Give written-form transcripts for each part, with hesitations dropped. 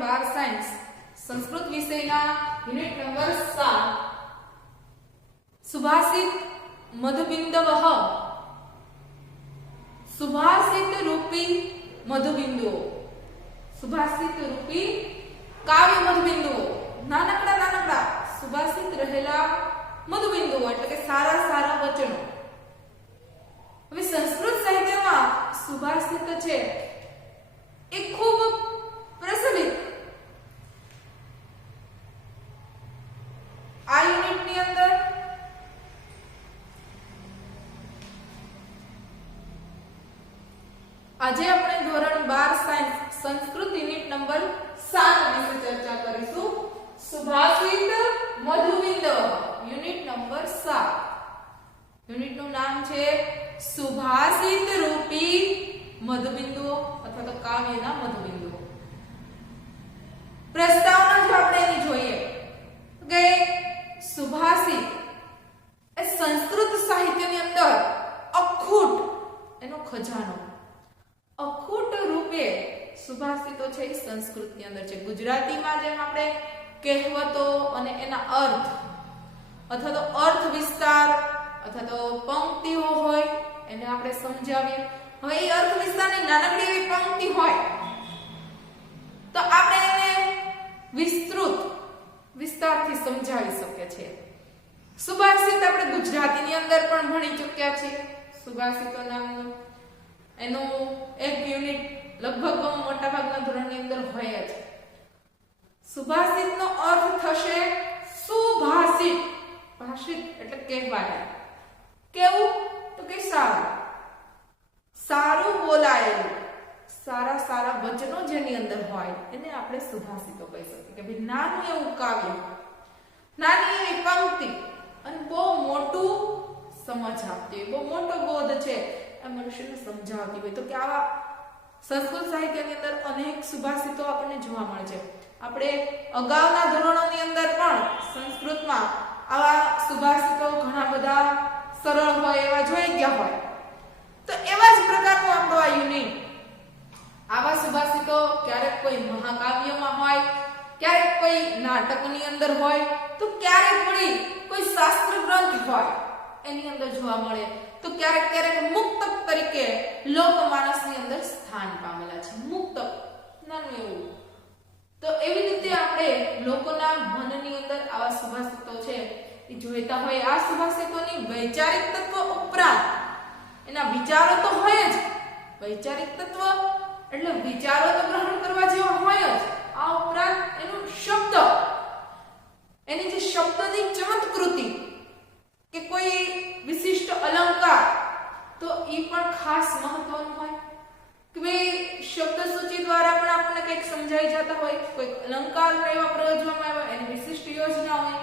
12 science Sanskrit વિષયના unit number 7 સુભાષિત મધુબિંદવઃ સુભાષિત રૂપી મધુબિંદુઓ સુભાષિત રૂપી કાવ્ય મધુબિંદુઓ નાનકડા સુભાષિત રહેલા મધુબિંદુઓ એટલે કે સારા સારા વચનો. હવે સંસ્કૃત સાહિત્યમાં સુભાષિત છે એ ખૂબ પ્રચલિત. આ યુનિટની અંદર આજે આપણે ધોરણ 12 સાયન્સ સંસ્કૃત યુનિટ નંબર 7 વિશે ચર્ચા કરીશું. સુભાષિત મધુબિંદવ યુનિટ નંબર 7. યુનિટનું નામ છે સુભાષિત રૂપી મધુબિંદુઓ અથવા તો કાવ્યના મધુબિંદુઓ. પ્રસ્તાવના જો આપણે એની જોઈએ કે સુભાષિત એ સંસ્કૃત સાહિત્યની અંદર અખૂટ એનો ખજાનો, અખૂટ રૂપે સુભાષિતો છે એ સંસ્કૃતની અંદર છે. ગુજરાતીમાં જેમ આપણે કહેવતો અને એના અર્થ અથવા તો અર્થ વિસ્તાર અથવા તો પંક્તિઓ હોય એને આપણે સમજાવીએ. હવે એ અર્થ વિસ્તારની નાનકડી એવી પંક્તિ હોય તો આપણે એને વિસ્તારથી સમજાવી શકીએ છીએ. સુભાષિત આપણે ગુજરાતીની અંદર પણ ભણી ચૂક્યા છીએ. સુભાષિતો નામનું એનું એક યુનિટ લગભગ મોટાભાગના ધોરણની અંદર હોય જ. સુભાષિતનો અર્થ થશે સુભાષિત. ભાષિત એટલે કહેવાય. કેવું? તો કે સારું બોલાયેલું, સારા વચનો જેની અંદર હોય એને આપણે સુભાષિતો કહી શકીએ. કે ભાઈ નાનું એવું કાવ્ય, નાની એવી પંક્તિ અને બહુ મોટું સમજ આપતી હોય, બહુ મોટો બોધ છે આ મનુષ્યને સમજાવતી હોય. તો કે આવા સંસ્કૃત સાહિત્યની અંદર અનેક સુભાષિતો આપણને જોવા મળે છે. આપણે અગાઉના ધોરણોની અંદર પણ સંસ્કૃતમાં આવા સુભાષિતો ઘણા બધા સરળ હોય એવા જોઈ ગયા હોય. તો એવા જ પ્રકારનો આપણો આ યુનિટ. આવા સુભાષિતો ક્યારેક કોઈ મહાકાવ્યમાં હોય, ક્યારેક કોઈ નાટકની અંદર હોય, તો ક્યારેક વળી કોઈ શાસ્ત્ર ગ્રંથ હોય એની અંદર જોવા મળે. તો ક્યારેક મુક્તક તરીકે લોકમાનસની અંદર સ્થાન પામેલા છે. મુક્તક નાનું એવું. તો એવી રીતે આપણે લોકોના મનની અંદર આવા સુભાષિતો છે એ જોઈતા હોય. આ સુભાષિતોની વૈચારિક તત્વ ઉપરાંત એના વિચારો તો હોય જ. વૈચારિક તત્વ એટલે વિચારો તો ગ્રહણ કરવા જેવા હોય જ. આ ઉપરાંત એનું શબ્દ, એની જે શબ્દની ચમત્કૃતિ કે કોઈ વિશિષ્ટ અલંકાર તો એ પણ ખાસ મહત્વનું હોય. કે ભાઈ શબ્દ સૂચિ દ્વારા પણ આપણને કંઈક સમજાઈ જતા હોય. કોઈ અલંકાર એવા પ્રયોજવામાં આવ્યા એની વિશિષ્ટ યોજના હોય.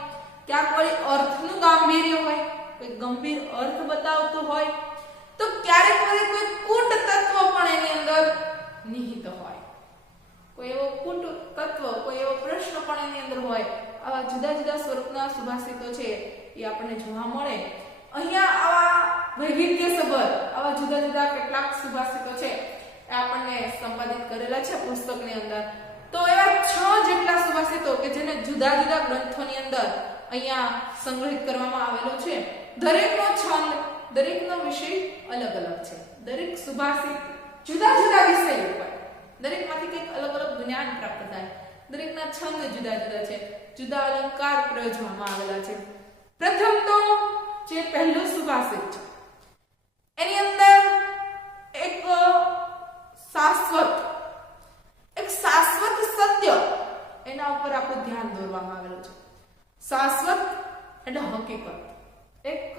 ક્યાંક વળી અર્થનું ગાંભીર્ય હોય, કોઈ ગંભીર અર્થ બતાવતો હોય. તો ક્યારેક વળી કોઈ કૂટ તત્વ પણ એની અંદર નિહિત હોય. કોઈ એવો કૂટ તત્વ, કોઈ એવો પ્રશ્ન પણ એની અંદર હોય. આવા જુદા જુદા સ્વરૂપના સુભાષિતો છે એ આપણને જોવા મળે. અહીંયા આવા વૈવિધ્યસભર આવા જુદા જુદા કેટલાક સુભાષિતો છે એ આપણને સંપાદિત કરેલા છે પુસ્તકની અંદર. તો એવા 6 જેટલા સુભાષિતો કે જેને જુદા જુદા ગ્રંથોની અંદર અહીંયા સંગ્રહિત કરવામાં આવેલો છે. દરેકનો છંદ, દરેકનો વિષય અલગ અલગ છે. દરેક સુભાષિત જુદા જુદા વિષય ઉપર, દરેકમાંથી કંઈક અલગ અલગ જ્ઞાન પ્રાપ્ત થાય. દરેકના છંદ જુદા જુદા છે, જુદા અલંકાર પ્રયોજવામાં આવેલા છે. પ્રથમ તો જે પહેલું સુભાષિત છે એની અંદર એક શાશ્વત સત્ય એના ઉપર આપણું ધ્યાન દોરવામાં આવેલું છે. શાશ્વત એટલે હકીકત. એક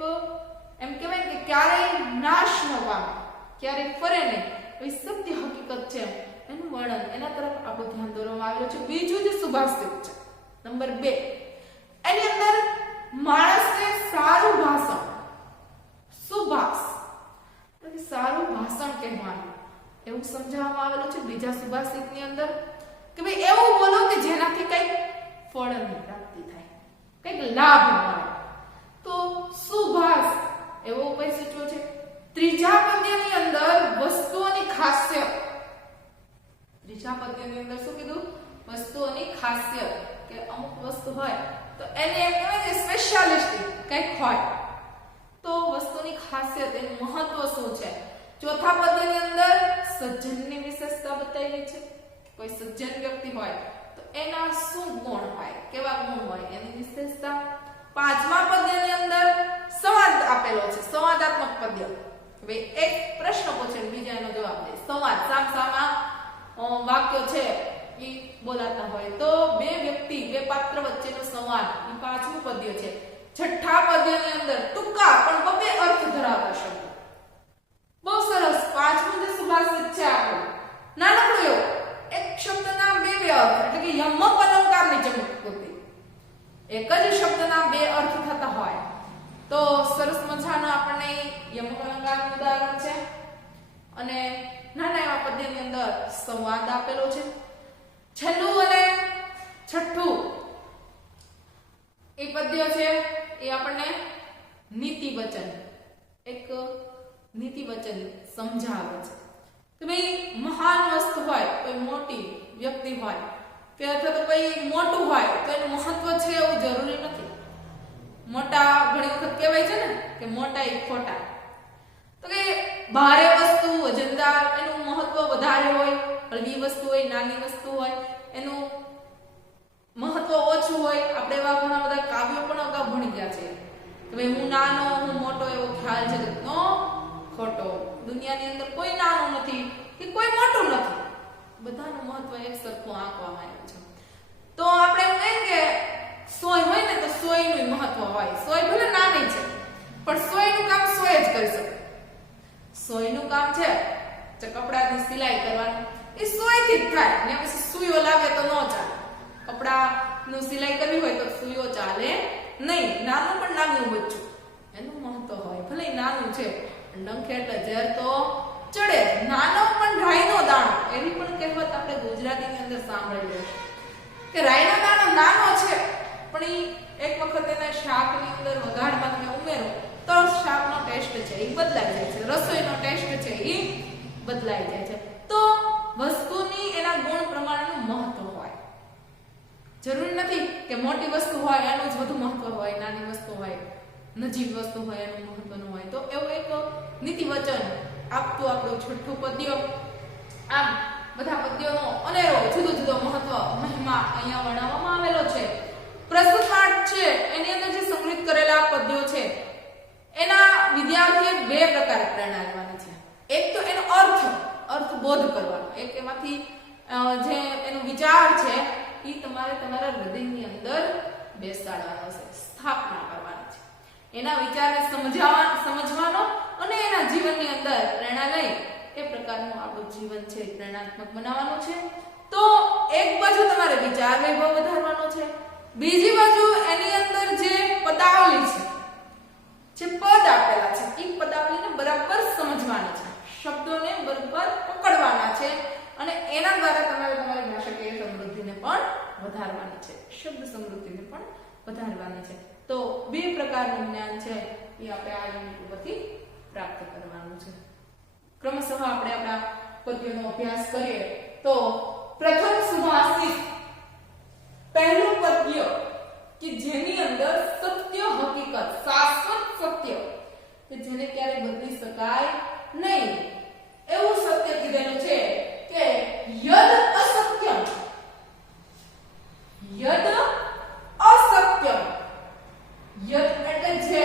એમ કહેવાય કે ક્યારેય નાશ ન પામે, ક્યારેય ફરે નહીં એવી સત્ય હકીકત છે એનું વર્ણન, એના તરફ આપણું ધ્યાન દોરવામાં આવેલું છે. બીજું જે સુભાષિત છે નંબર 2, એની અંદર માણસને સારું ભાષણ, સુભાષ એટલે સારું ભાષણ કહેવાનું એવું સમજાવવામાં આવેલું છે. બીજા સુભાષિતની અંદર કે ભાઈ એવું બોલો કે જેનાથી કંઈક ફળની પ્રાપ્તિ થાય, કંઈક લાભ મળે. તો સુભાષ એવો ઉપાય સૂચવો છે. ત્રીજા પદ્યની અંદર વસ્તુઓની ખાસિયત, ત્રીજા પદ્યની અંદર શું કીધું? વસ્તુઓની ખાસિયત કે અમુક વસ્તુ હોય તો એને એમ કહેવાય કે સ્પેશિયાલિસ્ટિક કંઈક હોય તો વસ્તુની ખાસિયત એનું મહત્વ શું છે. ચોથા પદ્યની અંદર સજ્જનની વિશેષતા બતાવેલી છે. કોઈ સજ્જન વ્યક્તિ હોય તો એના શું ગુણ હોય, કેવા ગુણ હોય એની વિશેષતા. પાંચમા પદ્યની અંદર સંવાદ આપેલો છે, સંવાદાત્મક પદ્ય. હવે એક પ્રશ્ન પૂછે બીજા એનો જવાબ દે. સંવાદ સામસામા વાક્યો છે એ બોલાતા હોય તો બે વ્યક્તિ બે પાત્ર વચ્ચેનો સંવાદ એ પાંચમું પદ્ય છે. છઠ્ઠા પદ્યની અંદર ટૂંકા પણ બબે અર્થ ધરાવતા શબ્દો. બહુ સરસ. પાંચમું જે સુભાષિત છે આપણું નાનકડું એવું એક શબ્દના બે અર્થ એટલે કે યમક અલંકારની ચમકૃતિ. એક જ શબ્દના બે અર્થ થતા હોય તો સરસ મજાનો આપણને યમક અલંકારનું ઉદાહરણ છે અને નાના એવા પદ્યની અંદર સંવાદ આપેલો છે. છેલ્લું અને છઠ્ઠું એ પદ્ય છે એ આપણને નીતિ વચન એક નીતિ વચન સમજાવે છે કે ભાઈ મહાન વસ્તુ હોય, કોઈ મોટી વ્યક્તિ હોય કે અથવા તો કોઈ મોટું હોય તો એનું મહત્વ છે એવું જરૂરી નથી. મોટા ઘણી વખત કહેવાય છે ને કે મોટા એ ખોટા. તો કે ભારે વસ્તુ વજનદાર એનું મહત્વ વધારે હોય, હળવી વસ્તુ હોય નાની વસ્તુ હોય એનું મહત્વ ઓછું હોય. આપણે એવા ઘણા બધા કાવ્યો પણ અગાઉ ભણી ગયા છે કે ભાઈ હું નાનો હું મોટો એવો ખ્યાલ છે જગતનો ખોટો. દુનિયાની અંદર કોઈ નાનું નથી કે કોઈ મોટું નથી, બધાનું મહત્વ એક સરખું આંકવામાં આવ્યું છે. તો આપણે એમ કહીએ કે સોય હોય ને તો સોયનું મહત્વ હોય. સોય ભલે નાની છે પણ સોયનું કામ સોય જ કરી શકે. સોયનું કામ છે જે કપડાની સિલાઈ કરવાનું એ સોયથી જ થાય ને પછી સુઈઓ લાગે તો ન ચાલે. કપડાનું સિલાઈ કરવી હોય તો સુઈઓ ચાલે નહીં. નાનું પણ નાનું બચ્ચું એનું મહત્વ હોય, ભલે નાનું છે ડંખે એટલે ઝેર તો ચડે. નાનો પણ રાઈનો દાણો એવી પણ કહેવત આપણે ગુજરાતીની અંદર સાંભળેલી છે કે રાઈનો દાણો નાનો છે પણ એક વખત એના શાકની અંદર વઘારમાં તમે ઉમેરો તો શાકનો ટેસ્ટ છે એ બદલાઈ જાય છે, રસોઈનો ટેસ્ટ છે એ બદલાઈ જાય છે. તો વસ્તુની એના ગુણ પ્રમાણેનું મહત્વ હોય. જરૂરી નથી કે મોટી વસ્તુ હોય એનું જ વધુ મહત્વ હોય, નાની વસ્તુ હોય નજીક વસ્તુ હોય એનું મહત્વનું હોય. તો એવું એક નીતિ વચન આપતું આપણું છઠ્ઠું પદ્ય. આમ બધા પદ્યોનો અનેરો જુદો જુદો મહત્વ મહિમા અહીંયા વર્ણવવામાં આવેલો છે. પ્રસ્તુત પાઠ છે એની અંદર જે સંકલિત કરેલા પદ્યો છે એના વિદ્યાર્થીએ બે પ્રકારે પ્રેરણા લેવાની છે. એક તો એનો અર્થબોધ કરવાનો, એક એમાંથી જે એનો વિચાર છે એ તમારે તમારા હૃદયની અંદર બેસાડવાનો છે, સ્થાપના કરવાની છે. એના વિચારને સમજવાનો અને એના જીવનની અંદર પ્રેરણા લઈ એ પ્રકારનું આપણું જીવન છે પ્રેરણાત્મક બનાવવાનું છે. તો એક બાજુ તમારે વિચાર વૈભવ વધારવાનો છે, બીજી બાજુ એની અંદર જે પદાવલી છે, જે પદ આપેલા છે એ પદાવલીને બરાબર સમજવાની છે, શબ્દોને બરાબર પકડવાના છે અને એના દ્વારા તમારે તમારી ભાષાકીય સમૃદ્ધિને પણ વધારવાની છે, શબ્દ સમૃદ્ધિને પણ વધારવાની છે. તો બે પ્રકારનું જ્ઞાન છે એ આપણે આ યુનિટ ઉપરથી પ્રાપ્ત કરવાનું છે. ક્રમશઃ આપણે આપણા પદ્યોનો અભ્યાસ કરીએ તો પ્રથમ સુભાષિત પહેલું પદ્ય કે જેની અંદર સત્ય હકીકત શાશ્વત સત્ય કે જેને ક્યારે બદલી શકાય નહીં એવું સત્ય કીધેલું છે કે યદ અસત્યમ, યદ અસત્યમ, યદ એટલે જે,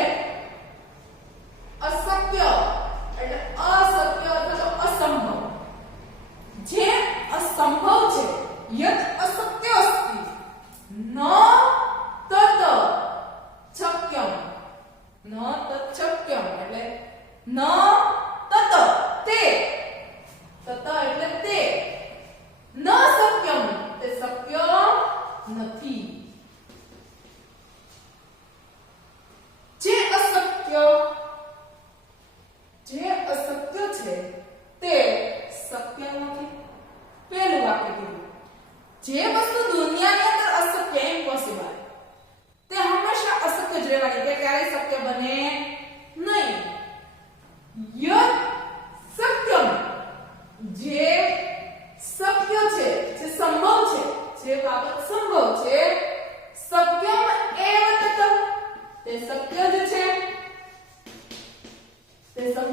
અસત્ય એટલે અસત્ય અથવા તો અસંભવ. જે અસંભવ છે યદ અસત્ય અસ્તિ ન તત શક્યમ, ન તત શક્યમ એટલે ન તત તે, તત એટલે તે, ન શક્યમ તે શક્ય નથી.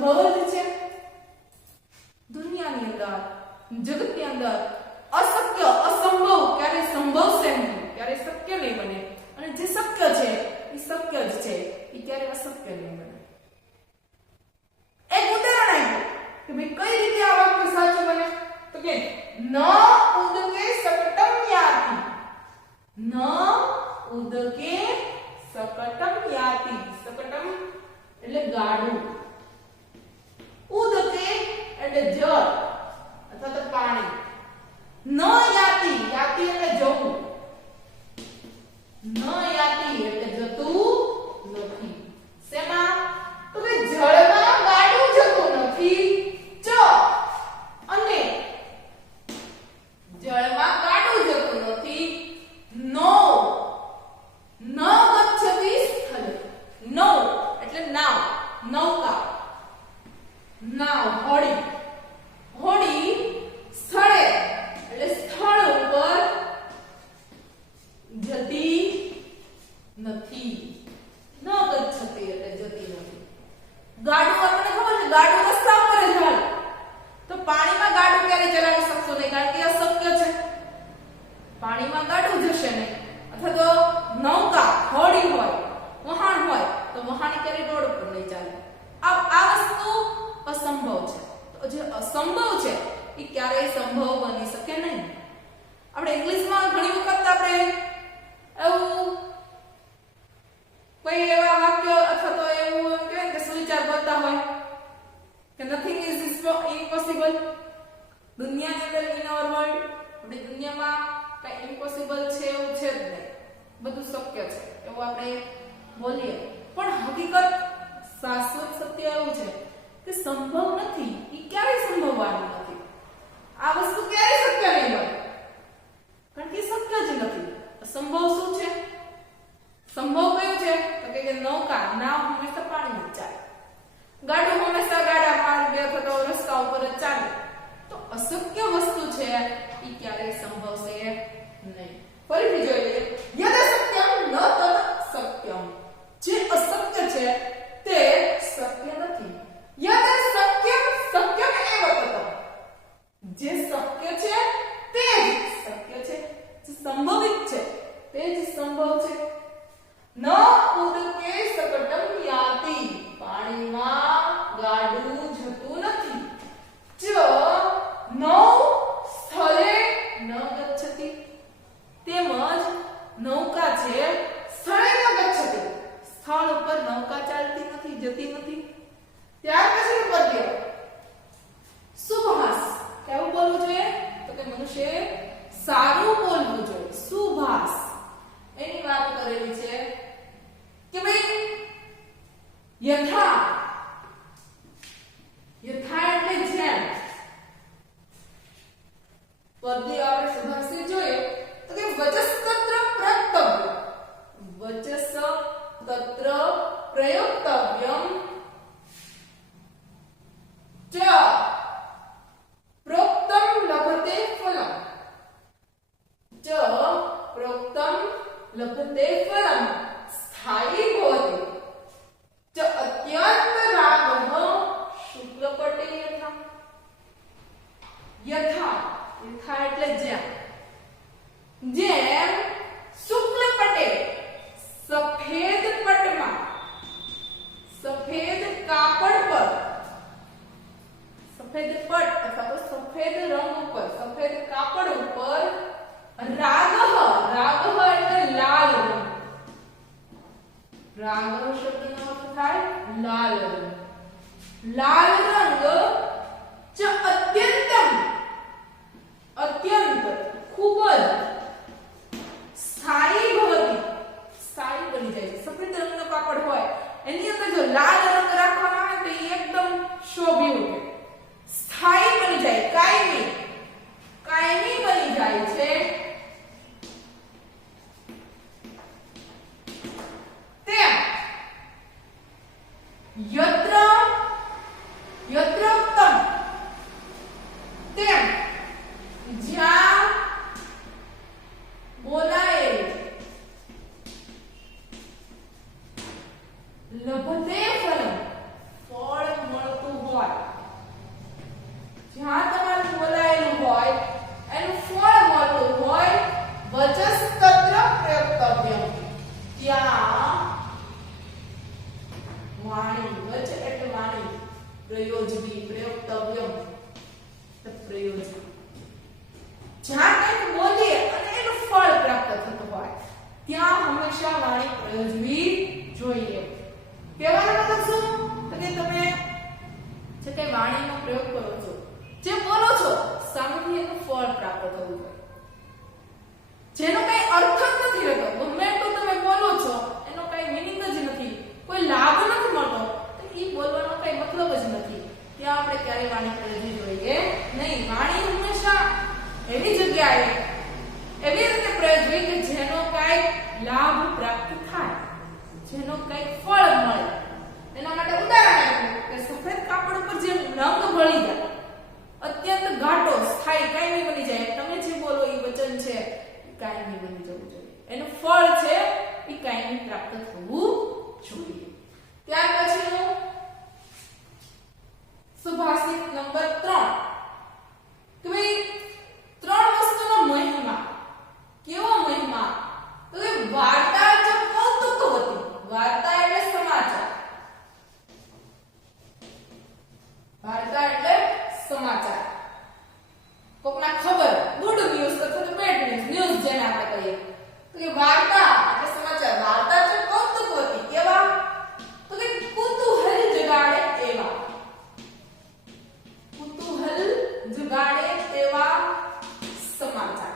સંભવ જ છે. દુનિયાની અંદર, જગતની અંદર અશક્ય, અસંભવ ક્યારે સંભવશે નહીં, ક્યારે શક્ય નહીં બને. અને જે શક્ય છે એ શક્ય જ છે, એ ક્યારે અશક્ય નહીં બને. એક ઉદાહરણ આપ્યું કે ભાઈ કઈ રીતે આ વાક્ય સાચું બને. તો કે ન ઉદકે શકટમ યાતિ. ન ઉદકે શકટમ યાતિ. શકટમ એટલે ગાડું, ઉદકે એટલે જળ અથવા તો પાણી. ન યાતિ, યાતિ એટલે જવું. ન યાતિ એટલે જતું નથી. શેમાં? તો કે જળમાં ગાડું જતું નથી. ચ અને જળમાં ગાડું જતું નથી. નો ન ગચ્છતિ સ્થળે. નો એટલે નાવ, નૌકા, નાવ, હોડી. હોડી સ્થળે એટલે સ્થળ ઉપર જતી નથી. ન ગચ્છતિ એટલે જતી નથી. ગાડું આપણને ખબર છે, ગાડું રસ્તા ઉપર જ હાલે. તો પાણીમાં ગાડું ક્યારે ચલાવી શકશો નહીં, કારણ કે અશક્ય છે. પાણીમાં ગાડું જશે નહીં. અથવા તો નૌકા, હોડી હોય, વહાણ હોય, તો વહાણ ક્યારે રોડ ઉપર નહીં ચાલે. આ વસ્તુ અસંભવ છે. તો જે અસંભવ છે એ ક્યારેય સંભવ બની શકે નહીં. આપણે ઇંગ્લિશમાં ઘણી વખત આપણે એવું કોઈ એવા વાક્ય અથવા તો એવું કહેવાય કે સુવિચાર બોલતા હોય કે નથિંગ ઇઝ ઇમ્પોસિબલ. દુનિયાની અંદર, ઇન અવર વર્લ્ડ, આપણી દુનિયામાં કઈ ઇમ્પોસિબલ છે એવું છે જ નહીં, બધું શક્ય છે એવું આપણે બોલીએ. પણ હકીકત, શાશ્વત સત્ય એવું છે કે સંભવ નથી. એ ક્યારેય સંભવવાનું નથી. આ વસ્તુ ક્યારેય શક્ય નહીં બને, કારણ કે શક્ય જ નથી. સંભવ શું છે? સંભવ કયું છે? તો કે નૌકા, નાવ હંમેશા પાણીમાં ચાલે. ગાડું હંમેશા ગાડા માર્ગ અથવા તો રસ્તા ઉપર જ ચાલે. તો અશક્ય વસ્તુ છે એ ક્યારેય સંભવ છે નહીં. ફરીથી જોઈ લઈએ. યદ સત્યમ ન તદ સત્યમ. જે અશક્ય છે તે શક્ય નથી. યદ સત્યમ સત્યમ એવ તત. જે શક્ય છે તે જ શક્ય છે. જે સંભવિત છે તે જ સંભવ છે. ન ઉદકે શકટમ યાતિ. પાણીમાં ગાડું જતું નથી. ચ નૌ સ્થળે ન ગચ્છતિ. તેમજ નૌકા છે સ્થળે ન ગચ્છતિ. સ્થળ ઉપર નૌકા ચાલતી નથી, જતી નથી. ત્યાર પછી પદ્ય સુભાષ. કેવું બોલવું જોઈએ? તો કે મનુષ્ય સારું બોલવું જોઈએ. સુભાષ એની વાત કરેલી છે કે ભાઈ યથા. યથા એટલે જેમ. પદ્ય આપણે સુભાષિત જોઈએ તો કે વચસ્તત્ર પ્રયોક્તવ્ય. વચસ્તત્ર પ્રયોક્તવ્યમ ચ પ્રોક્તમ લભતે ફલમ. ચ પ્રોક્તમ લભતે ફલમ સ્થાયી ભવતિ. ચ અત્યંત રાગઃ શુક્લપટે યથા. યથા, યથા એટલે જેમ. જેમ શુક્લપટે સફેદ પટમાં, સફેદ કાપડ પર, સફેદ પટ અથવા તો સફેદ રંગ ઉપર, સફેદ કાપડ ઉપર રાગઃ. રાગઃ એટલે લાલ રંગ. રાગઃ શબ્દનો અર્થ થાય લાલ રંગ. લાલ રંગ ચ અત્યંતમ. અત્યંત ખૂબ જ સ્થાયી ભવતિ. સ્થાયી બની જાય. સફેદ રંગનો કાપડ હોય એની અંદર જો લાલ રંગ રાખવામાં આવે તો એ એકદમ શોભી ઉઠે. સ્થાયી બની જાય, કાયમી, કાયમી બની જાય છે. તેમ યત્ર યત્રોક્તમ. તેમ જ્યાં બોલાય હંમેશા વાણી પ્રયોજવી જોઈએ. કહેવાનો મતલબ શું? તો કે તમે જે કઈ વાણીનો પ્રયોગ કરો છો, જે બોલો છો, સામેથી એનું ફળ પ્રાપ્ત થવું જોઈએ. જેનો કઈ અર્થ જ નથી રહેતો, ગમે એટલું તમે બોલો છો, એનો કઈ મીનિંગ જ નથી, કોઈ લાભ નથી મળતો, તો એ બોલવાનો કઈ મતલબ જ નથી. ત્યાં આપણે ક્યારેય વાણી પ્રયોજવી જોઈએ નહીં. વાણી હંમેશા એવી જગ્યાએ એવી રીતે પ્રયોજવી કે જેનો કઈ લાભ પ્રાપ્ત થાય, જેનો કઈ ફળ મળે. એના માટે ઉદાહરણ આપ્યું કે સફેદ કાપડ પર જે રંગ ભળી જાય, અત્યંત ઘાટો સ્થાયી કાયમી બની જાય, તમે જે બોલો એ વચન છે કાયમી બની જવું જોઈએ, એનું ફળ છે એ કાયમી પ્રાપ્ત થવું જોઈએ. ત્યાર પછીનું સુભાષિત નંબર 3 કે ભાઈ 3 વસ્તુનો મહિમા. કેવો મહિમા? તો કે વાર્તા જ કૌતુકવતી. વાર્તા એટલે સમાચાર, વાર્તા એટલે સમાચાર, કોકના ખબર, ગુડ ન્યૂઝ અથવા તો બેડ ન્યૂઝ, ન્યૂઝ જેને આપણે કહીએ. તો કે વાર્તા એટલે સમાચાર. વાર્તા છે કૌતુકવતી. કેવા? તો કે કુતૂહલ જગાડે એવા, કુતૂહલ જગાડે તેવા સમાચાર,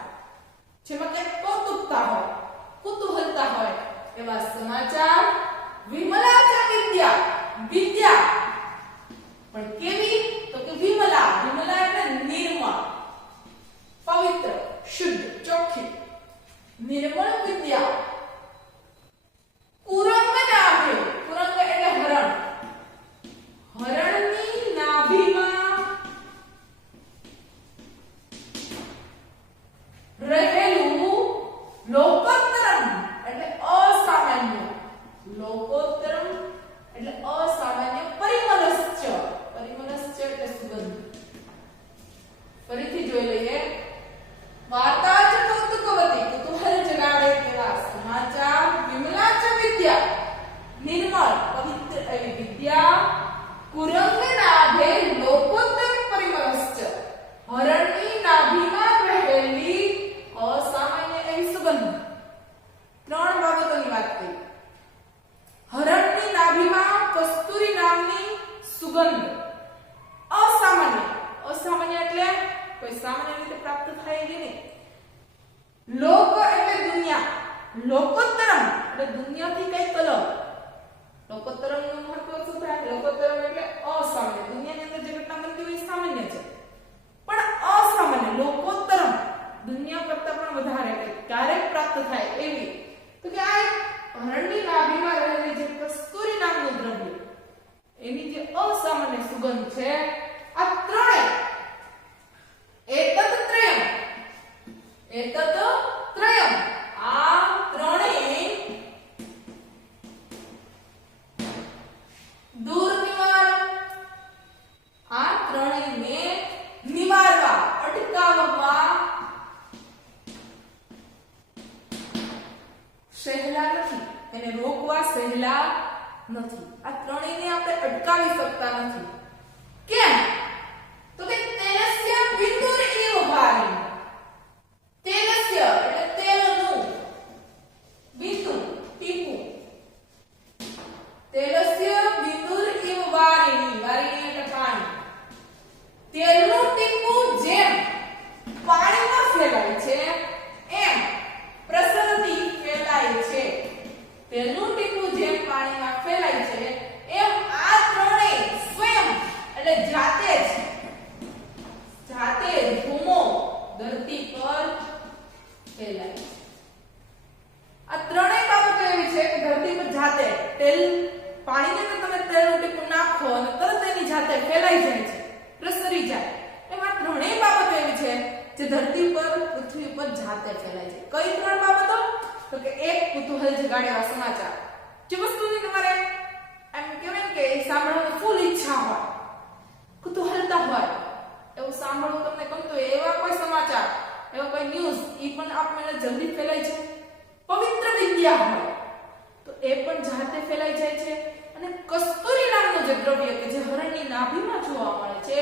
જેમાં કે કૌતુકતા હોય, કુતૂહલતા હોય એવા સમાચાર. વિમલા છે વિદ્યા. વિદ્યા પણ કેવી? તો કે વિમલા. વિમલા એટલે નિર્મળ, પવિત્ર, શુદ્ધ, ચોખ્ખી, નિર્મળ વિદ્યા. કુરંગ નાભે. કુરંગ એટલે હરણ. હરણની નાભીમાં રહેલું લોકોત્તરમ એટલે અસામાન્ય. લોકોત્તરમ એટલે અસામાન્ય. પરિમલશ્ચ. પરિમલશ્ચ એટલે સુગંધ. ફરીથી જોઈ લઈએ. વાર્તા ચ કૌતુકવતી. કુતૂહલ જગાડે તેવા સમાચાર. વિમલા ચ વિદ્યા. નિર્મળ પવિત્ર એવી વિદ્યા. કુરંગ નાભે લોકોત્તર પરિમલશ્ચ. હરણની નાભીમાં રહેલી અસામાન્ય એવી સુગંધ. 3 બાબતોની વાત કરી. હરણની નાભીમાં કસ્તુરી નામની સુગંધ. અસામાન્ય. અસામાન્ય એટલે કોઈ સામાન્ય રીતે પ્રાપ્ત થાય એવી નહીં. લોક એટલે દુનિયા. લોકોત્તરમ એટલે દુનિયાથી કઈક અલગ. લોકોત્તરમનું મહત્વ શું થાય? લોકોત્તરમ એટલે અસામાન્ય. દુનિયાની અંદર જે ઘટના બનતી હોય એ સામાન્ય છે, પણ અસામાન્ય લોકોત્તરમ દુનિયા કરતા પણ વધારે ક્યારેક પ્રાપ્ત થાય એવી. તો કે આ હરણની નાભીમાં રહેલી જે કસ્તુરી નામનું દ્રવ્ય, એની જે અસામાન્ય સુગંધ છે, આ ત્રણેય એતત ત્રયમ. એતત ત્રયમ આ ત્રણેય દૂર નિવાર. આ ત્રણેયને નિવારવા, અટકાવવા સહેલા નથી, એને રોકવા સહેલા નથી. આ ત્રણેયને આપણે અટકાવી શકતા નથી. કેમ? તો કે તેલસ્ય બિંદુર એવ ભારી. તેલસ્ય એટલે તેલનું, બિંદુ ટીપું. તેલસ્ય બિંદુર એવ વારિણી. વારિણી એટલે પાણી. તેલનું ટીપું જેમ પાણીમાં ફેલાય છે એમ પ્રસરતી ફેલાય છે. તેલનું ટીપું જેમ પાણીમાં ફેલાય છે એમ આ ત્રણેય સ્વયં એટલે જાતે જ ધૂમો ધરતી પર ફેલાય છે. આ ત્રણેય બાબતો એવી છે કે ધરતી પર જાતે તેલ, પાણીની અંદર તમે તેલનું ટીપું નાખો અને તરત એની જાતે ફેલાઈ જાય છે, પ્રસરી જાય. એમાં ત્રણેય બાબતો એવી છે જે ધરતી પર, પૃથ્વી પર જાતે ફેલાય છે. કઈ 3 બાબતો? તો કે એક, કુતૂહલ જગાડ્યા સમાચાર. જે વસ્તુની તમારે એમ કહેવાય કે સાંભળવાની ફૂલ ઈચ્છા હોય, કુતૂહલતા હોય, એવું સાંભળવું તમને ગમતું હોય એવા કોઈ સમાચાર, એવા કોઈ ન્યૂઝ, એ પણ આપણને જલ્દી ફેલાય છે. પવિત્ર વિદ્યા હોય તો એ પણ જાતે ફેલાઈ જાય છે. અને કસ્તુરી નામનું જે દ્રવ્ય કે જે હરણની નાભીમાં જોવા મળે છે,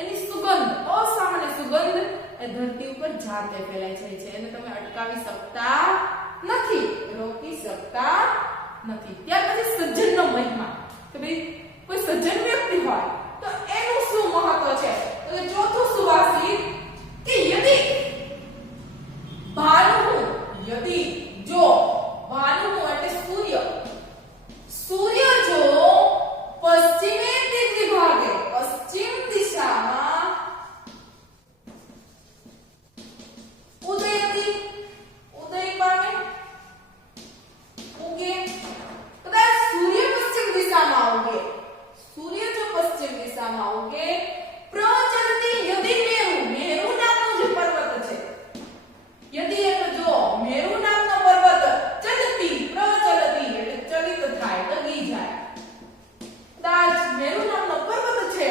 એની સુગંધ, અસામાન્ય સુગંધ, એ ધરતી ઉપર જાતે ફેલાઈ જાય છે. એને તમે અટકાવી શકતા નથી, રોકી શકતા નથી. ત્યાર પછી સજ્જનનો મહિમા કે ભાઈ કોઈ સજ્જન વ્યક્તિ હોય તો એનું શું મહત્વ છે? તો ચોથું સુવાસિત કે યદિ ભાનુ યદિ જો ભાનુ એટલે સૂર્ય જો પશ્ચિમે દિગ્વિભાગે પશ્ચિમ દિશામાં ઉદય પામે ઉગે, કદાચ સૂર્ય પશ્ચિમ દિશામાં ઉગે, સૂર્ય જો પશ્ચિમ દિશામાં ઉગે, પ્રચલતી યદિ મેરુ નામનો જે પર્વત છે, યદિ એટલે જો મેરુ નામનો પર્વત ચલતી પ્રચલતી એટલે ચલિત થાય, ડગી જાય, કદાચ મેરુ નામનો પર્વત છે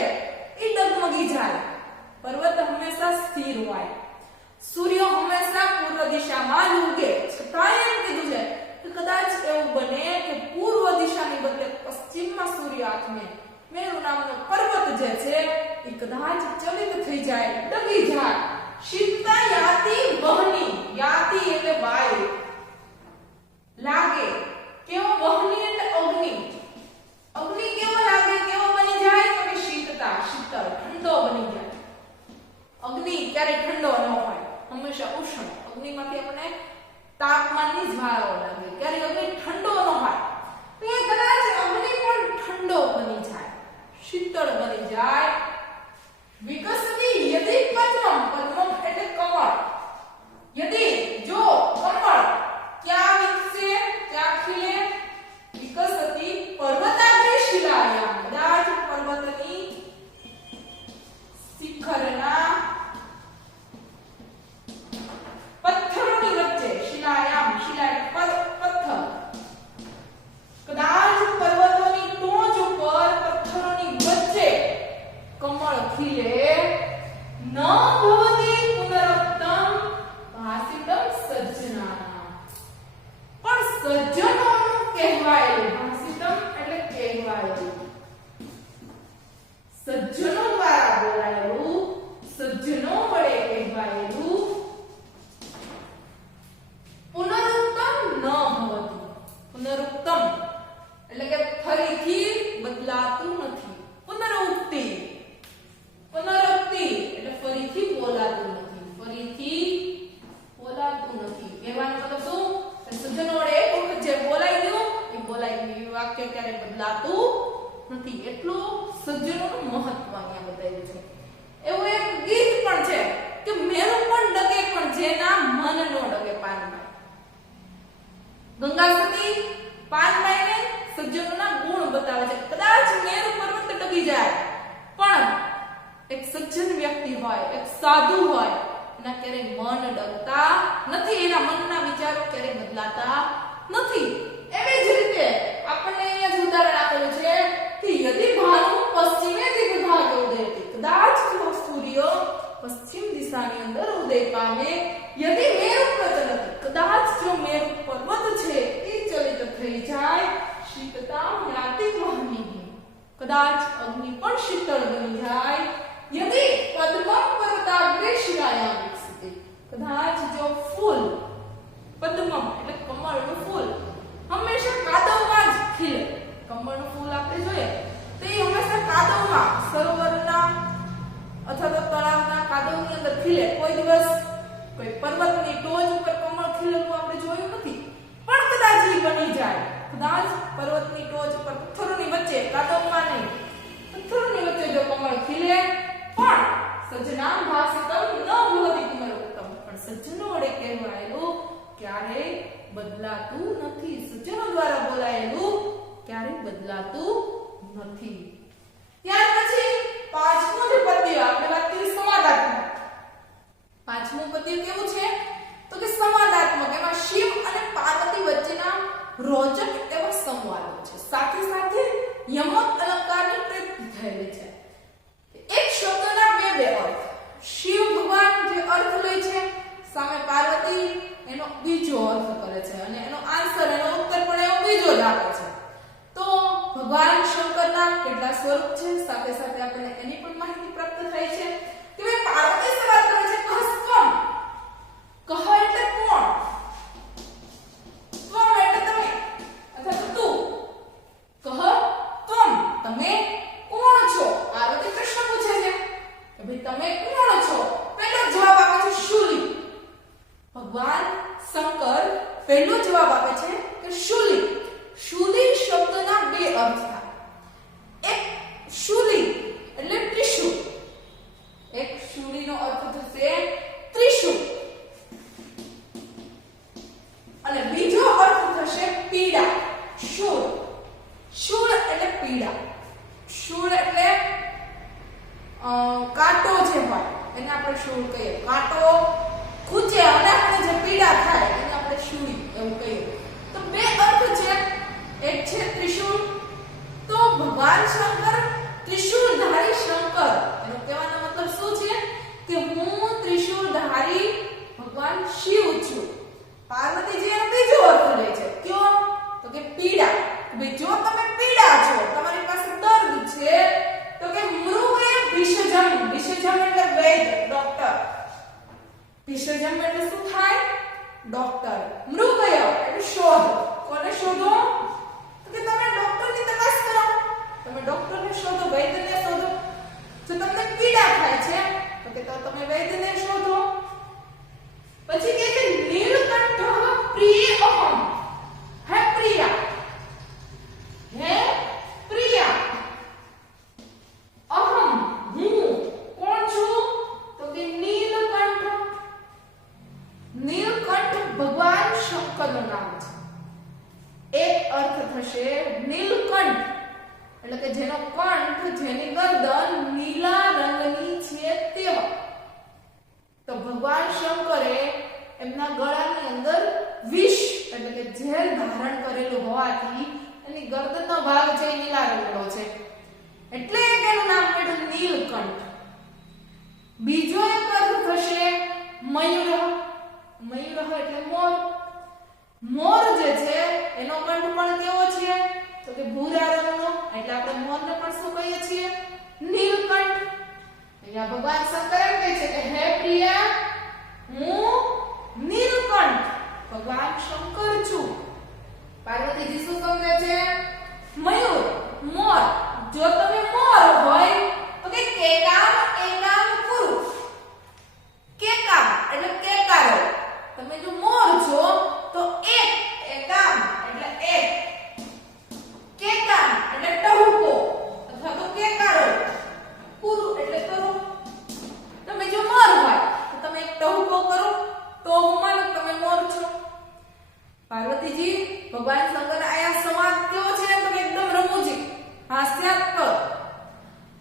એ ડગમગી જાય. પર્વત હંમેશા સ્થિર હોય, સૂર્ય હંમેશા પૂર્વ દિશામાં જ ઉગે, છતાં એમ કીધું છે કે કદાચ એવું બને કે પૂર્વ દિશાની બદલે પશ્ચિમમાં સૂર્ય આથમે, મેરુ નામનો પર્વત જે છે એ કદાચ ચલિત થઈ જાય, ડગી જાય. શીતતા યાતિ વહની, યાતિ એટલે વાયુ, લાગે કેવો, વહની એટલે અગ્નિ, અગ્નિ કેવો લાગે, કેવો બની જાય તો કે શીતતા, શીતળ, ઠંડો બની જાય. અગ્નિ ક્યારે ઠંડો ન હોય, હંમેશા ઉષ્ણ, અગ્નિમાંથી આપણને તાપમાનની જ્વાળાઓ લાગે, ક્યારે અગ્નિ ઠંડો ન હોય તો એ કદાચ અગ્નિ પણ ઠંડો બની જાય, શીતળ બની જાય. વિકસતી યદિ પદ્મમ, પદ્મમ એટલે કમળ, યદિ જો કમળ ક્યાં વિકસે, ક્યાં ખીલે, વિકસતી પર્વતાગ્રે શિલાયામ, કદાચ પર્વતની શિખરના પથ્થરોની વચ્ચે, શિલાયામ, શિલા પથ્થર, કદાચ પર્વતોની ટોચ ઉપર પથ્થરોની વચ્ચે કમળ ખીલે, ન ભવતી પુનરુક્તમ ભાસિતમ સજ્જનાનામ, પણ સજ્જનોનું કહેવાયેલું, ભાસિતમ એટલે કહેવાયેલું, સજ્જનો દ્વારા બોલાયેલું, સજ્જનો વડે કહેવાયેલું પુનરુક્તમ ન ભવતી, પુનરુક્તમ એટલે કે ફરીથી બદલાતું નથી, પુનરુક્તિ, પુનરુક્તિ એટલે ફરીથી બોલાતું નથી, ફરીથી બોલાતું નથી. કહેવાનો મતલબ શું? સજ્જનો વડે એક વખત જે બોલાઈ ગયું એ બોલાઈ ગયું, એ વાક્ય ક્યારે બદલાતું નથી. એટલું સજ્જનોનું મહત્વ અહીંયા બતાવ્યું છે. એવું એક ગીત પણ છે કે મેરુ પણ ડગે પણ જેના મન નો ડગે પાનભાઈ. ગંગા સતી પાનભાઈને સજ્જનોના ગુણ બતાવે છે. કદાચ મેરુ પર્વત ડગી જાય પણ એક સજ્જન વ્યક્તિ હોય, એક સાધુ હોય, એના ક્યારેય મન ડગતા નથી, એના મનના વિચારો ક્યારેય બદલાતા નથી. એવી જ રીતે આપણને અહીંયા જ ઉદાહરણ આપેલું છે કે યદિ ભાનુ પશ્ચિમે દિગ્વિભાગે ઉદયતિ, કદાચ જો સૂર્ય પશ્ચિમ દિશાની અંદર ઉદય પામે, યદિ મેરુ પ્રચલતિ, કદાચ જો મેરુ પર્વત છે એ ચલિત થઈ જાય, શીતતા યાતિ વહની, કદાચ અગ્નિ પણ શીતળ બની જાય, યદિ પદ્મમ પર્વતાગ્રે શિલાયામ વિકસતે, કદાચ જો ફૂલ, પદ્મમ એટલે કમળનું ફૂલ હંમેશા કાદવમાં જ ખીલે. કમળનું ફૂલ આપણે જોઈએ તો એ હંમેશા કાદવમાં, સરોવરના અથવા તો તળાવના કાદવની અંદર ખીલે. કોઈ દિવસ કોઈ પર્વતની ટોચ ઉપર કમળ ખીલેલું આપણે જોયું નથી, પણ કદાચ એ બની જાય, કદાચ પર્વતની ટોચ ઉપર પથ્થરોની વચ્ચે, કાદવમાં નહીં, પથ્થરોની વચ્ચે જો કમળ ખીલે, પણ સજ્જનામ ભાસિતમ ન ભવતિ પુનરુક્તમ, પણ સજ્જનો વડે કહેવાયેલું ક્યારેય બદલાતું નથી, સજ્જનો દ્વારા બોલાયેલું ક્યારેય બદલાતું નથી. ત્યાર પછી પાંચમું જે પદ્ય આપણે વાત કરી સંવાદાત્મક. પાંચમું પદ્ય કેવું છે તો કે સંવાદાત્મક. એમાં શિવ અને પાર્વતી વચ્ચેના રોચક એવા સંવાદો છે, સાથે સાથે યમક અલંકારની પ્રયુક્તિ થયેલી છે. એક શબ્દના બે અર્થ. શિવ ભગવાન જે અર્થ લે છે, સામે પાર્વતી એનો બીજો અર્થ કરે છે, અને એનો આન્સર, એનો ઉત્તર પણ એવો બીજો જ આપે છે. તો ભગવાન શંકરના કેટલા સ્વરૂપ છે, સાથે સાથે આપણને એની પણ માહિતી પ્રાપ્ત થાય છે કે ભાઈ પાર્વતી સવાલ કરે છે કહસ કોણ, કહ એટલે કોણ, ત્વમ એટલે તમે અથવા તો તું, પીડા. શૂળ એટલે કાંટો જે હોય એને આપણે શૂળ કહીએ. કાંટો ખૂંચે અને આપણે જે પીડા થાય એને આપણે શૂળી એવું કહીએ. તો બે અર્થ છે. એક છે ત્રિશૂળ. તો ભગવાન શંકર ત્રિશૂળધારી શંકર, એનો કહેવાનો મતલબ શું છે કે હું ત્રિશૂળધારી ભગવાન શિવ છું. પાર્વતીજી એનો બીજો અર્થ લે છે. કયો? તો કે પીડા. ભાઈ જો તમે પીડા છો, તમારી પાસે દર્દ છે, તો કે મૃગે ભિષજમ. ભિષજમ એટલે વૈદ, ડોક્ટર. ભિષજમ એટલે શું થાય? ડોક્ટર. મૃગય એટલે શોધ. કોને શોધો? તો કે તમે ડોક્ટરની તપાસ કરો. તમે ડોક્ટરને શોધો, વૈદ્યને શોધો. જો તમને પીડા થાય છે તો કે તમે વૈદ્યને શોધો. પછી કહે છે નીલકંઠ પ્રિયહમ. હે પ્રિયા, હે પ્રિયા, અહમ હું કોણ છું? તો કે નીલકંઠ. નીલકંઠ ભગવાન શંકરનું નામ છે. એક અર્થ થશે નીલકંઠ એટલે કે જેનો કંઠ, જેની ગરદન નીલા રંગની છે તેવા. તો ભગવાન શંકરે એમના ગળાની અંદર વિષ એટલે કે ઝેર ધારણ કરેલું હોવાથી એની ગરદનનો ભાગ છે એ નીલા રંગનો છે, એટલે એનું નામ પડ્યું નીલકંઠ. બીજો એક અર્થ થશે મયુર. મયુર એટલે મોર. મોર જે છે એનો કંઠ પણ કેવો છે? તો કે ભૂરા રંગનો, એટલે આપણે મોરને પણ શું કહીએ છીએ? નીલકંઠ. અહીંયા ભગવાન શંકર એમ કહે છે કે હે પ્રિયા, હું નીલકંઠ ભગવાન શંકર છું. પાર્વતીજી શું સમજે છે? મયુર, મોર. જો તમે મોર હોય તો કે કેકામ એકામ પુરુષ. કેકામ એટલે કેકારો. તમે જો મોર છો તો એક એકામ એટલે એક, કેકામ એટલે ટહુકો અથવા તો કેકારો, પુરુ એટલે કરો. તમે જો મોર હોય તો તમે એક ટહુકો કરો તો હું માનું તમે મોર છો. પાર્વતીજી ભગવાન શંકર આયા સંવાદ કેવો છે તો એકદમ રમૂજી, હાસ્યાસ્પદ.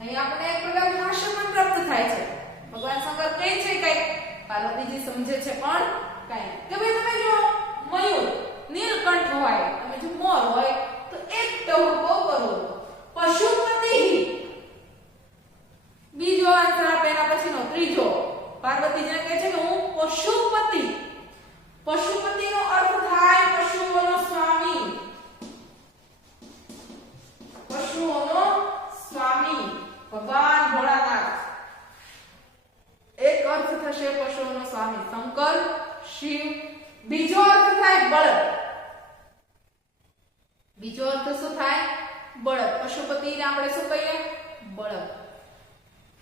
અહીં આપણે એક પ્રકારનું હાસ્ય પણ પ્રાપ્ત થાય છે. ભગવાન શંકર કહે છે કઈ, પાર્વતીજી સમજે છે પણ કઈ કે ભાઈ તમે જો મયુર નીલકંઠ હોય, તમે જો મોર હોય તો એક ટહુકો કરો. પશુપતિ. બીજો આન્સર આપે એના પછીનો ત્રીજો. પાર્વતીજીને કહે છે કે હું પશુપતિ. પશુપતિનો અર્થ થાય પશુઓનો સ્વામી. પશુઓનો સ્વામી ભગવાન ભોળાનાથ. એક અર્થ થશે પશુઓનો સ્વામી શંકર, શિવ. બીજો અર્થ થાય બળદ. બીજો અર્થ શું થાય? બળદ. પશુપતિને આપણે શું કહીએ? બળદ.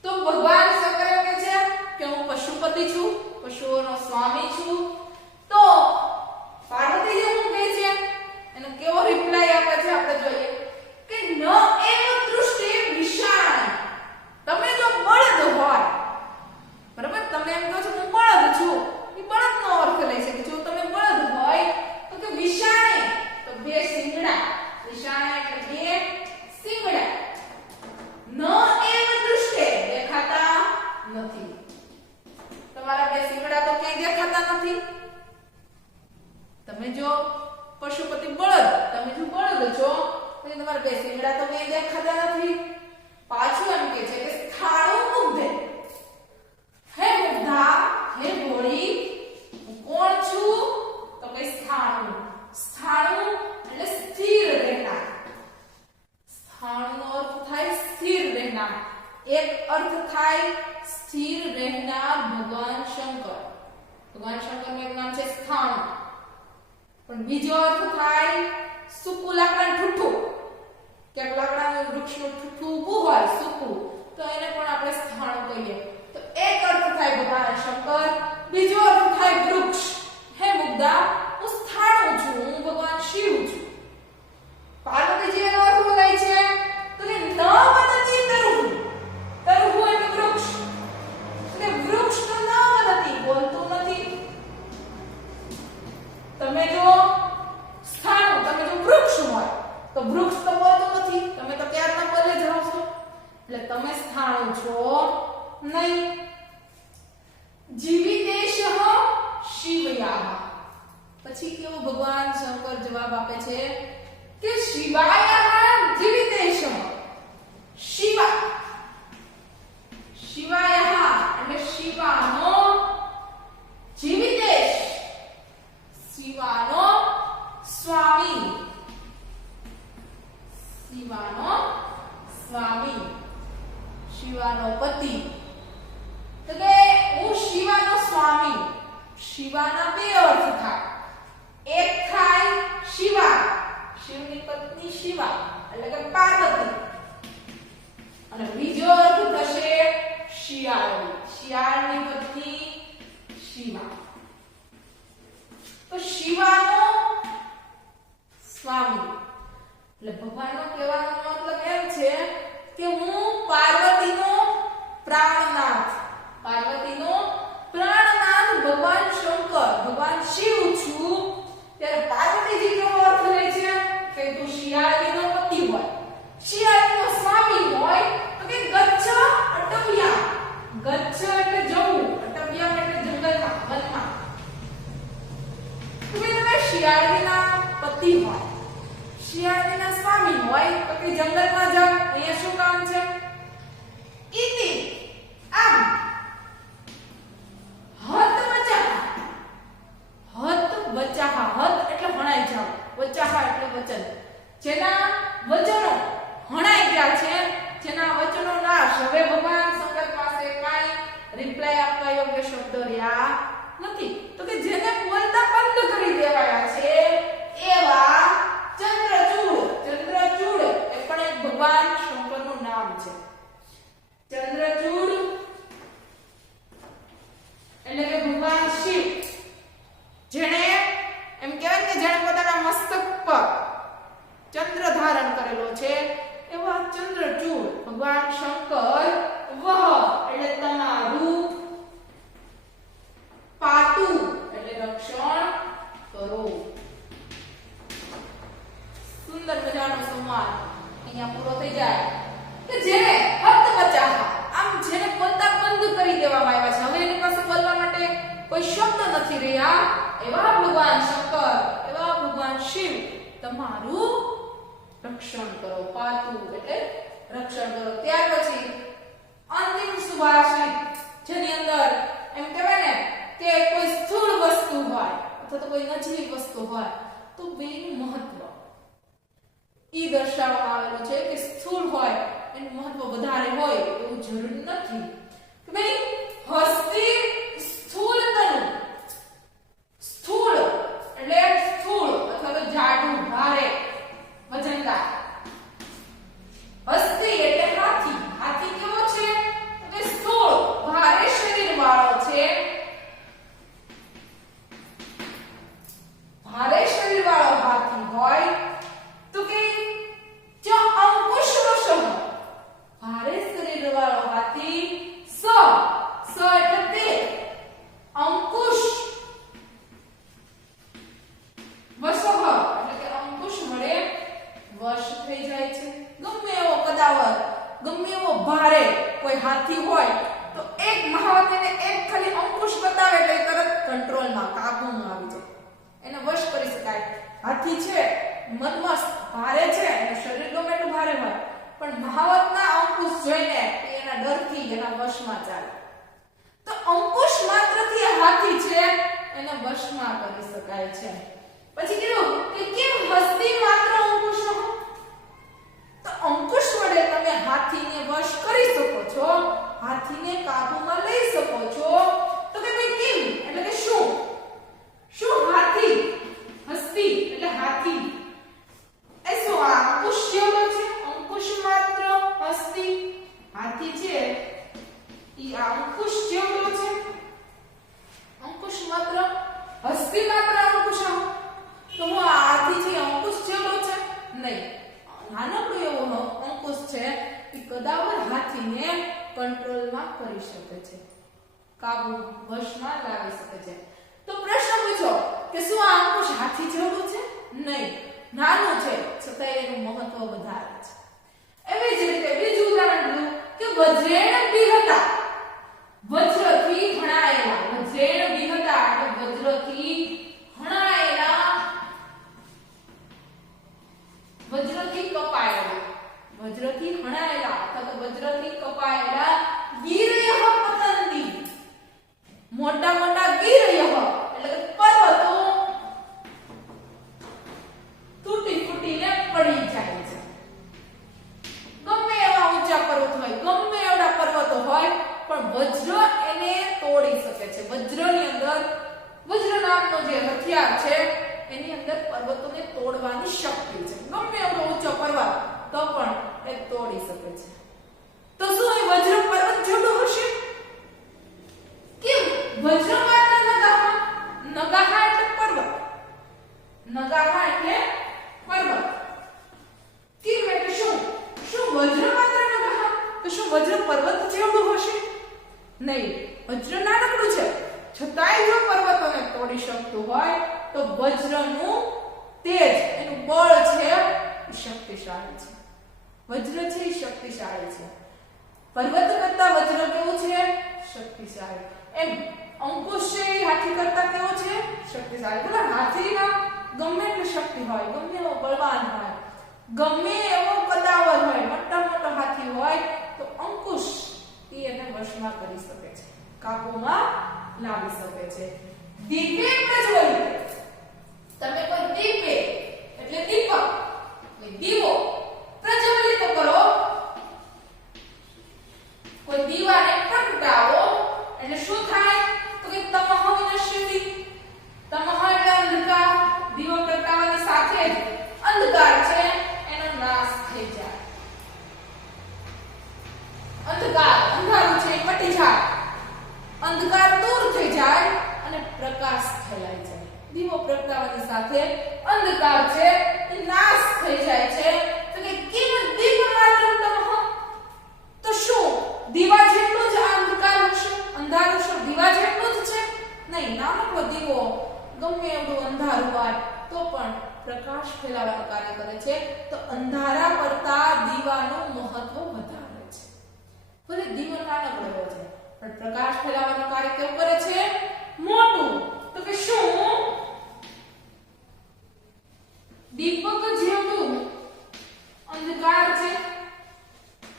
તો ભગવાન શંકર કહે છે કે હું પશુપતિ છું, પશુઓનો સ્વામી છું. તો પાર્વતીજી શું કહે છે? એનો કેવો રિપ્લાય આપે છે આપણે જોઈએ કે ન એવ દૃષ્ટિ વિશાળ. તમે જો બળદ હોય, બરાબર, તમે એમ કહો છો હું બળદ છું, એ બળદનો અર્થ લઈ શકે. જો તમે બળદ હોય તો કે વિશાળે તો બે શિંગડા. વિશાળે એટલે બે શિંગડા. ન એવ દૃષ્ટિ દેખાતા નથી. તમારા બે શિંગડા તો ક્યાંય દેખાતા નથી. તમે જો પશુપતિ બળદ, તમે જો બળદ છો તો તમારા બે શિંગડા તો ક્યાંય દેખાતા નથી. પાછું એમ કહે છે કે સ્થાણુ મુગ્ધે. હે મુગ્ધા, હે ભોળી, હું કોણ છું? તો કે સ્થાણુ. સ્થાણુ એટલે સ્થિર રહેનાર. સ્થાણુનો અર્થ થાય સ્થિર રહેનાર. એક અર્થ થાય સ્થિર રહેનાર ભગવાન શંકર. ભગવાન શંકરનું એક નામ છે સ્થાણુ. પણ બીજો અર્થ થાય સૂકું લાકડાનું ઠૂઠું. ક્યાંક લાકડાનું વૃક્ષનું ઠૂઠું ઊભું હોય સૂકું, તો એને પણ આપણે સ્થાણુ કહીએ. તો એક અર્થ થાય ભગવાન શંકર. બીજો અર્થ થાય વૃક્ષ. હે મુગ્ધા, હું સ્થાણુ છું, હું ભગવાન શિવ છું. પાર્વતીજી એનો અર્થ બોલાય છે તો કે ન વદતી તરુઃ. તરુઃ એટલે વૃક્ષ. એટલે વૃક્ષ તો ન વદતી, બોલતું નથી. તમે જો સ્થાણુ, તમે જો વૃક્ષ હોય તો વૃક્ષ તો બોલતું નથી. તમે તો ક્યારે નહીં. જીવિતેશ શિવયાહ. પછી કેવો ભગવાન શંકર જવાબ આપે છે કે શિવાયઃ જીવિતેશ. શિવા શિવાયઃ એટલે શિવાનો જીવિતેશ, શિવાનો સ્વામી, શિવાનો સ્વામી, શિવાનો પતિ. તો કે હું શિવાનો સ્વામી. શિવાના બે અર્થ થાય. એક થાય શિવા, શિવની પત્ની શિવા એટલે કે પાર્વતી, અને બીજો અર્થ થશે શિયાળ, શિયાળની પત્ની શિવા. તો શિવાનો સ્વામી એટલે ભગવાનનો કહેવાનો મતલબ એમ છે કે હું પાર્વતીનો પ્રાણનાથ, પાર્વતીનો પ્રાણનાથ ભગવાન શંકર, ભગવાન શિવ છું. ત્યારે પાર્વતીજી કેવો અર્થ લે છે કે તું શિયાળીનો પતિ હોય, શિયાળીનો સ્વામી હોય. તો કે ગચ્છ અટવ્યા. ગચ્છ એટલે જવું, અટવ્યા એટલે જંગલમાં, વનમાં. તમે શિયાળીના પતિ હોય, શિયાળીના સ્વામી હોય તો કે જંગલમાં જાવ. અહીંયા શું કામ છે? ઇતિ આમ હત વચાહ. હત વચાહ, હત એટલે હણાઈ જાવ, વચાહ એટલે વચન. જેના વચનો હણાઈ ગયા છે, જેના વચનો નાશ. હવે ભગવાન શંકર પાસે કાઈ રિપ્લાય આપવા યોગ્ય શબ્દ રહ્યા નથી. તો કે જેને બોલતા બંધ કરી દેવાયા છે એવા ચંદ્રચૂડ. ચંદ્રચૂડ એ પણ એક ભગવાન શંકરનું નામ છે. ચંદ્રચૂડ એટલે કે ભગવાન શિવ, જેણે એમ કહેવાય કે જેણે પોતાના મસ્તક પર ચંદ્ર ધારણ કરેલો છે એવા ચંદ્રચૂડ ભગવાન શંકર વહ એટલે તમારું, પાતુ એટલે રક્ષણ કરો. સુંદર મજાનો સંવાદ અહીંયા પૂરો થઈ જાય કે જેને હત વચાહ, આમ જેને બોલતા બંધ કરી દેવામાં આવ્યા છે, હવે એની પાસે બોલવા માટે કોઈ શબ્દ નથી રહ્યા, એવા ભગવાન શંકર, એવા ભગવાન શિવ તમારું રક્ષણ કરો. પાતુ એટલે રક્ષણ કરો. ત્યાર પછી અંતિમ સુભાષિત, જેની અંદર એમ કહેવાય ને કે કોઈ સ્થૂળ વસ્તુ હોય અથવા તો કોઈ નજીવી વસ્તુ હોય તો બેનું મહત્વ ઈ દર્શાવવામાં આવેલું છે કે સ્થૂળ હોય એનું મહત્વ વધારે હોય એવું જરૂરી નથી. કે ભાઈ હસ્તી સ્થૂળ તનુ, સ્થૂળ એટલે સ્થૂળ અથવા તો જાડું, ભારે, વજનદાર. હસ્તી એટલે હાથી. હાથી કેવો છે? તો કે સ્થૂળ, ભારે શરીર વાળો છે. ભારે શરીર વાળો હાથી હોય તો કે જો અંકુશ વશઃ, ભારે શરીર વાળો હાથી સ એટલે તે, અંકુશ વશઃ એટલે કે અંકુશ વડે વશ થઈ જાય છે. ગમે એવો કદાવર, ગમે એવો ભારે કોઈ હાથી હોય તો એક મહાવતીને એક ખાલી અંકુશ બતાવે એટલે તરત કંટ્રોલમાં, કાબૂમાં આવી જાય, એને વશ કરી શકાય. હાથી છે મદમસ્ત, ભારે છે, એનું શરીર ગમે એટલું ભારે હોય પણ મહાવતના અંકુશ જોઈને એના ડરથી એના વશમાં ચાલે. તો અંકુશ માત્રથી આ હાથી છે એને વશમાં કરી શકાય છે. પછી કીધું કે કેમ હસ્તી માત્ર અંકુશ ન? તો અંકુશ વડે તમે હાથીને વશ કરી શકો છો, હાથીને કાબૂમાં લઈ શકો છો. તો કે ભાઈ કેમ એટલે કે શું? શું હાથી, હસ્તી એટલે હાથી એ શું અંકુશ જેવો છે? અંકુશ માત્ર હસ્તી, હાથી છે ઈ અંકુશ જેવો છે. અંકુશ માત્ર, હસ્તી માત્ર અંકુશ. તો હું આ હાથી છે અંકુશ જેવો છે? નહીં, નાનકડો એવો અંકુશ છે એ કદાવર હાથીને કંટ્રોલમાં કરી શકે છે, કાબુ વશમાં લાવી શકે છે. તો પ્રશ્ન પૂછો કે શું આ અંકુશ હાથી જેવું છે? નહીં, નાનું છે છતાં એનું મહત્વ વધારે છે. એવી જ રીતે બીજું ઉદાહરણ લો કે વજ્રેણ વિહતા. વજ્રેણ વિહતા એટલે વજ્રથી હણાયેલા, વજ્રથી કપાયેલા, વજ્રથી હણાયેલા અથવા તો વજ્રથી કપાયેલા ગિરયઃ પતંતી, મોટા મોટા ગિરયઃ એટલે કે પર્વતો તૂટી ફૂટીને પડી જાય છે. ગમે એવા ઊંચા પર્વત હોય, ગમે એવડા પર્વતો હોય, પણ વજ્ર એને તોડી શકે છે. વજ્રની અંદર, વજ્ર નામનો જે હથિયાર છે એની અંદર પર્વતોને તોડવાની શક્તિ છે. ગમે એવડો ઊંચો પર્વત તો પણ એ તોડી શકે છે. તો શું એ વજ્ર પર્વત જેટલું હશે? કેમ? વજ્ર માત્ર નગાહા, નગાહા એટલે પર્વત, નગાહા એટલે પર્વત. કેમ એટલે શું? શું વજ્ર માત્ર નગાહા? તો શું વજ્ર પર્વત જેટલું હશે? નહીં, વજ્ર નાનકડું છે, છતાંય જો પર્વતોને તોડી શકતું હોય તો વજ્રનું તેજ, એનું બળ છે એ શક્તિશાળી છે. વજ્ર છે એ શક્તિશાળી છે. પર્વત કરતા વજ્ર કેવું છે? શક્તિશાળી. એમ અંકુશ છે એ હાથી કરતા કેવો છે? શક્તિશાળી. ભલે હાથીમાં ગમે એટલી શક્તિ હોય, ગમે એવો બળવાન હોય, ગમે એવો કદાવર હોય, મોટા મોટો હાથી હોય, તો અંકુશ એને વશમાં કરી શકે છે, કાબુમાં લાવી શકે છે. દીપે પ્રજ્વલિત, તમે કોઈ દીપે એટલે દીપક, કોઈ દીવો પ્રજ્વલિત કરો, કોઈ દીવાને પ્રગટાવો એટલે શું થાય? તો કે તમઃ વિનશ્યતિ, તમઃ એટલે અંધકાર, દીવો પ્રગટાવવાની સાથે જ અંધકાર છે એનો નાશ થઈ જાય. અંધકાર, અંધારું છે એ મટી જાય, અંધકાર દૂર થઈ જાય અને પ્રકાશ ફેલાઈ જાય. દીવો પ્રગટાવવાની સાથે અંધકાર છે એ નાશ થઈ જાય છે. તો કે કિમ દીપમાત્રમ તમઃ, તો શું દીવા જેટલું જ અંધકાર હશે? અંધારું શું દીવા જેટલું જ છે? નહીં, નાનકડો દીવો ગમે એવડું અંધારું હોય તો પણ પ્રકાશ ફેલાવવાનું કાર્ય કરે છે. તો અંધારા કરતા દીવાનું મહત્વ વધારે છે. ભલે દીવો નાનકડો હોય છે પણ પ્રકાશ ફેલાવવાનું કાર્ય કેવું કરે છે? મોટું. તો કે શું દીપક જેવું અંધકાર છે?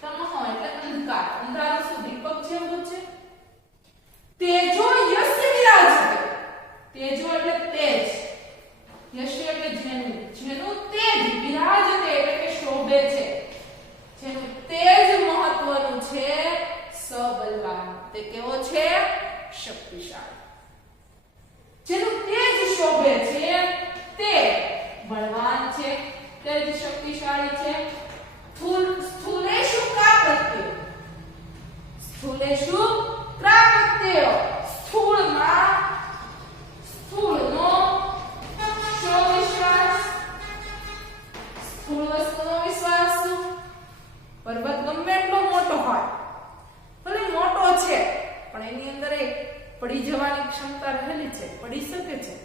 તમઃ એટલે અંધકાર, અંધારું શું દીપક જેવું છે? તેજો યસ્ય વિરાજતે, તેજો એટલે તેજ, યસ્ય એટલે જેનું, જેનું તેજ, વિરાજતે એટલે કે શોભે છે, જેનું તેજ મહત્વનું છે. સબલવાન, તે કેવો છે? શક્તિશાળી. જેનું તેજ શોભે છે તે બળવાન છે, તેજ શક્તિશાળી છે. સ્થૂલેષુ પ્રાપ્ત્ય, સ્થૂલેષુ પ્રાપ્ત્ય, સ્થૂળમાં સ્થૂળનો વિશ્વાસ, સ્થૂળ વસ્તુનો વિશ્વાસ. પર્વત ગમે એટલો મોટો હોય, ભલે મોટો છે પણ એની અંદર એક પડી જવાની ક્ષમતા રહેલી છે, પડી શકે છે.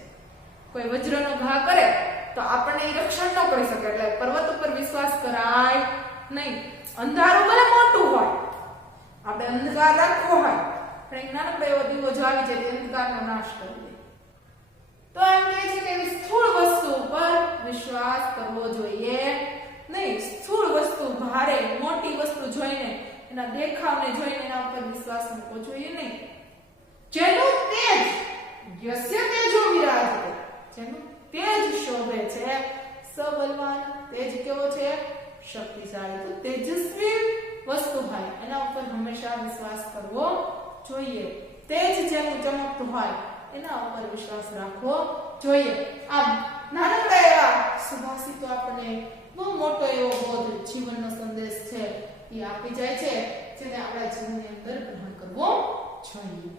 કોઈ વજ્રનો ઘા કરે તો આપણને એ રક્ષણ ન કરી શકે, એટલે પર્વત ઉપર વિશ્વાસ કરાય નહીં. અંધારું ભલે મોટું હોય, આપણે અંધકાર રાખવો હોય પણ એક નાનકડો એવો દીવો જો આવી જાય તો અંધકારનો નાશ કરી દે. તો એમ કહે છે કે સ્થૂળ વસ્તુ ઉપર વિશ્વાસ કરવો જોઈએ નહીં. સ્થૂળ વસ્તુ, ભારે મોટી વસ્તુ જોઈને, એના દેખાવને જોઈને એના ઉપર વિશ્વાસ મૂકવો જોઈએ નહીં. જેનું તેજ, યસ્ય તેજો વિરાજતે, જેનું તેજ શોભે છે, સબલવાન, તેજ કેવો છે? શક્તિશાળી. તો તેજસ્વી વસ્તુ હોય એના ઉપર હંમેશા વિશ્વાસ કરવો જોઈએ. તેજ જેનું ચમકતું હોય એના ઉપર વિશ્વાસ રાખવો જોઈએ. આમ નાનકડા એવા સુભાષિતો આપણને બહુ મોટો એવો બોધ, જીવનનો સંદેશ છે એ આપી જાય છે, જેને આપણા જીવનની અંદર ગ્રહણ કરવો જોઈએ.